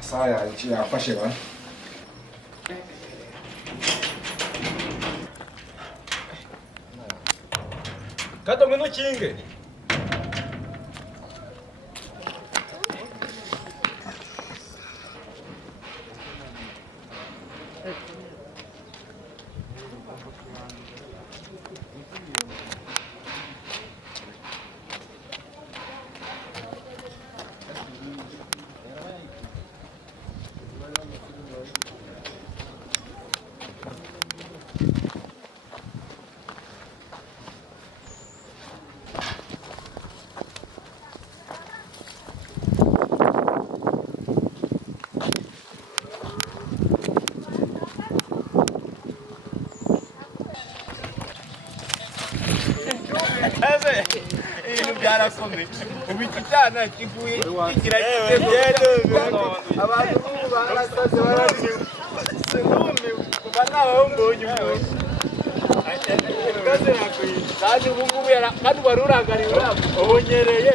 Saya yafashe ba. Kato ngwino kinge. Byarakomeye ubu ikijyana kivuye kigira abantu barasaze baraziwe kuva naho mbonye umuntu kandi ubu ngubu kandi wari urangariye unyereye